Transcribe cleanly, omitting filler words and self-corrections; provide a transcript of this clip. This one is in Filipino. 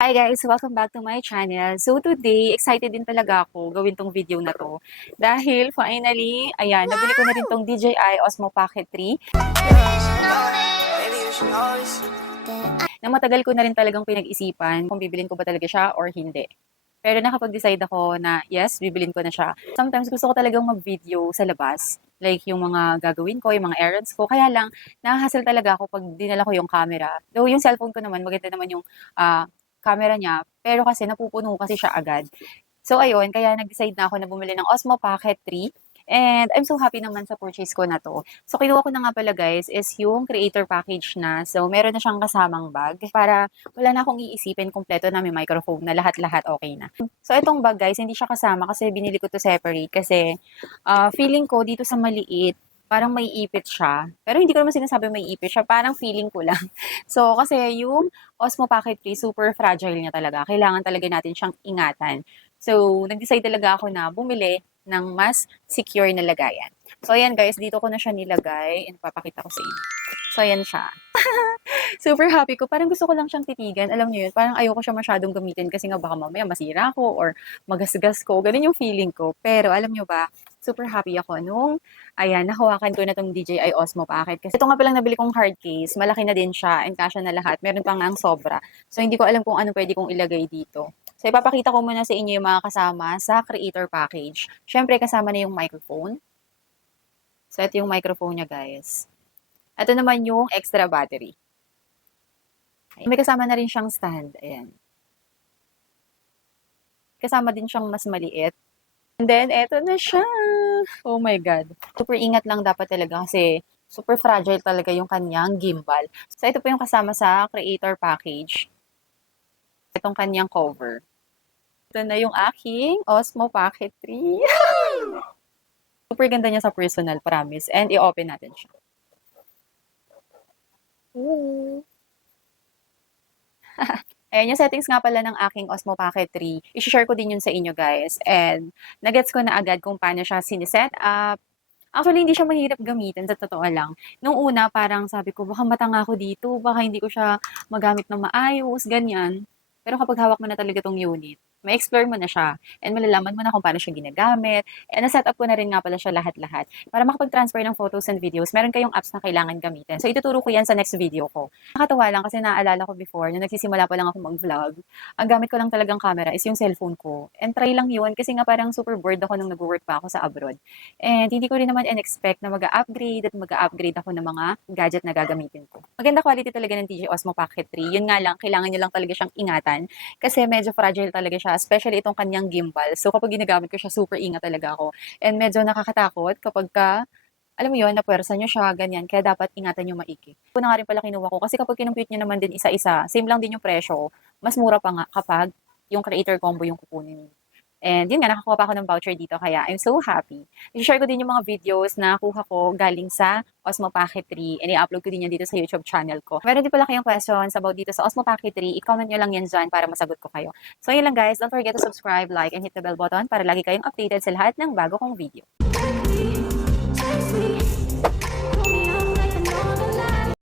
Hi guys! Welcome back to my channel. So today, excited din talaga ako gawin tong video na to. Dahil finally, ayan, nabili ko na rin tong DJI Osmo Pocket 3 na matagal ko na rin talagang pinag-isipan kung bibilin ko ba talaga siya or hindi. Pero nakapag-decide ako na yes, bibilin ko na siya. Sometimes gusto ko talagang mag-video sa labas. Like yung mga gagawin ko, yung mga errands ko. Kaya lang, nahahassle talaga ako pag dinala ko yung camera. Though yung cellphone ko naman, maganda naman yung camera niya. Pero kasi napupuno kasi siya agad. So ayun, kaya nag-decide na ako na bumili ng Osmo Pocket 3. And I'm so happy naman sa purchase ko na to. So kinuha ko na nga pala guys is yung creator package na. So meron na siyang kasamang bag para wala na akong iisipin, kompleto na may microphone na lahat-lahat okay na. So itong bag guys, hindi siya kasama kasi binili ko to separate kasi feeling ko dito sa maliit, parang may ipit siya. Pero hindi ko naman sinasabi may ipit siya, parang feeling ko lang. So kasi yung Osmo Pocket 3, super fragile niya talaga. Kailangan talaga natin siyang ingatan. So nag-decide talaga ako na bumili ng mas secure na lagayan. So ayan guys, dito ko na siya nilagay. And papakita ko sa inyo. So ayan siya. Super happy ko. Parang gusto ko lang siyang titigan. Alam niyo yun, parang ayoko siya masyadong gamitin kasi nga baka mamaya masira ko or magasgas ko. Ganun yung feeling ko. Pero alam niyo ba, super happy ako nung, ayan, nahawakan ko na tong DJI Osmo Pocket. Kasi ito nga palang nabili kong hard case. Malaki na din siya and kasya na lahat. Meron pa nga ang sobra. So hindi ko alam kung ano pwede kong ilagay dito. So ipapakita ko muna sa inyo yung mga kasama sa creator package. Syempre kasama na yung microphone. So ito yung microphone niya guys. Ito naman yung extra battery. May kasama na rin siyang stand. Ayan. Kasama din siyang mas maliit. And then, eto na siya. Oh my God. Super ingat lang dapat talaga kasi super fragile talaga yung kanyang gimbal. So, ito po yung kasama sa creator package. Itong kanyang cover. Ito na yung aking Osmo Pocket 3. Super ganda niya sa personal, promise. And i-open natin siya. Ooh. Ayan, yung settings nga pala ng aking Osmo Pocket 3. I-share ko din yun sa inyo guys. And nagets ko na agad kung paano siya siniset up. Actually, hindi siya mahirap gamitin, sa totoo lang. Nung una, parang sabi ko, baka matanga ako dito, baka hindi ko siya magamit na maayos, ganyan. Pero kapag hawak mo na talaga tong unit, ma-explore mo na siya and malalaman mo na kung paano siya ginagamit. And na-set up ko na rin nga pala siya lahat-lahat. Para makapag-transfer ng photos and videos, meron kayong apps na kailangan gamitin. So, ituturo ko yan sa next video ko. Nakatawa lang kasi naaalala ko before, nung nagsisimula pa lang ako mag-vlog, ang gamit ko lang talagang camera is yung cellphone ko. And try lang yun kasi nga parang super bored ako nung nag-work pa ako sa abroad. And hindi ko rin naman in-expect na mag-upgrade at mag-upgrade ako ng mga gadget na gagamitin ko. Maganda quality talaga ng DJI Osmo Pocket 3. Yun nga lang, kailangan nyo lang talaga siyang ingatan kasi medyo fragile talaga siya, especially itong kanyang gimbal. So kapag ginagamit ko siya, super ingat talaga ako. And medyo nakakatakot kapag alam mo yun, napuwersa nyo siya, ganyan. Kaya dapat ingatan nyo maigi. Ito na nga rin pala kinuha ko kasi kapag kinumpute nyo naman din isa-isa, same lang din yung presyo, mas mura pa nga kapag yung creator combo yung kukunin. And yun nga, nakakuha pa ako ng voucher dito kaya I'm so happy. I-share ko din yung mga videos na kuha ko galing sa Osmo Pocket 3 and i-upload ko din yan dito sa YouTube channel ko. Meron din pala kayong questions about dito sa Osmo Pocket 3, i-comment nyo lang yan dyan para masagot ko kayo. So yun lang guys, don't forget to subscribe, like, and hit the bell button para lagi kayong updated sa lahat ng bago kong video.